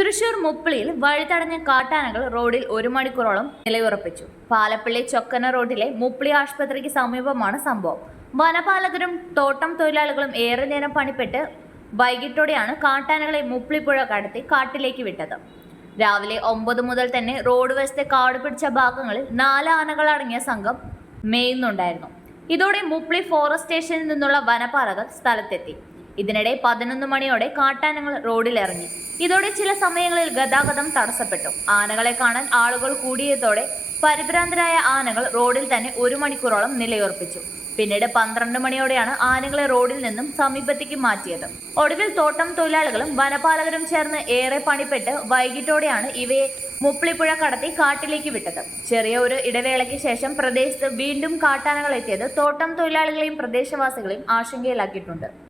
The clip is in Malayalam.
തൃശൂർ മുപ്പിളിയിൽ വഴിതടഞ്ഞ കാട്ടാനകൾ റോഡിൽ ഒരു മണിക്കൂറോളം നിലയുറപ്പിച്ചു. പാലപ്പള്ളി ചൊക്കന റോഡിലെ മുപ്പിളി ആശുപത്രിക്ക് സമീപമാണ് സംഭവം. വനപാലകരും തോട്ടം തൊഴിലാളികളും ഏറെ നേരം പണിപ്പെട്ട് വൈകിട്ടോടെയാണ് കാട്ടാനകളെ മുപ്പിളിപ്പുഴ കടത്തി കാട്ടിലേക്ക് വിട്ടത്. രാവിലെ ഒമ്പത് മുതൽ തന്നെ റോഡ് വശത്തെ കാട് പിടിച്ച ഭാഗങ്ങളിൽ നാല് ആനകളടങ്ങിയ സംഘം മേയുന്നുണ്ടായിരുന്നു. ഇതോടെ മുപ്പിളി ഫോറസ്റ്റ് സ്റ്റേഷനിൽ നിന്നുള്ള വനപാലകർ സ്ഥലത്തെത്തി. ഇതിനിടെ പതിനൊന്ന് മണിയോടെ കാട്ടാനകൾ റോഡിലിറങ്ങി. ഇതോടെ ചില സമയങ്ങളിൽ ഗതാഗതം തടസ്സപ്പെട്ടു. ആനകളെ കാണാൻ ആളുകൾ കൂടിയതോടെ പരിഭ്രാന്തരായ ആനകൾ റോഡിൽ തന്നെ ഒരു മണിക്കൂറോളം നിലയുറപ്പിച്ചു. പിന്നീട് പന്ത്രണ്ട് മണിയോടെയാണ് ആനകളെ റോഡിൽ നിന്നും സമീപത്തേക്ക് മാറ്റിയത്. ഒടുവിൽ തോട്ടം തൊഴിലാളികളും വനപാലകരും ചേർന്ന് ഏറെ പണിപ്പെട്ട് വൈകിട്ടോടെയാണ് ഇവയെ മുപ്പിളിപ്പുഴ കടത്തി കാട്ടിലേക്ക് വിട്ടത്. ചെറിയ ഒരു ഇടവേളയ്ക്ക് ശേഷം പ്രദേശത്ത് വീണ്ടും കാട്ടാനകൾ എത്തിയത് തോട്ടം തൊഴിലാളികളെയും പ്രദേശവാസികളെയും ആശങ്കയിലാക്കിയിട്ടുണ്ട്.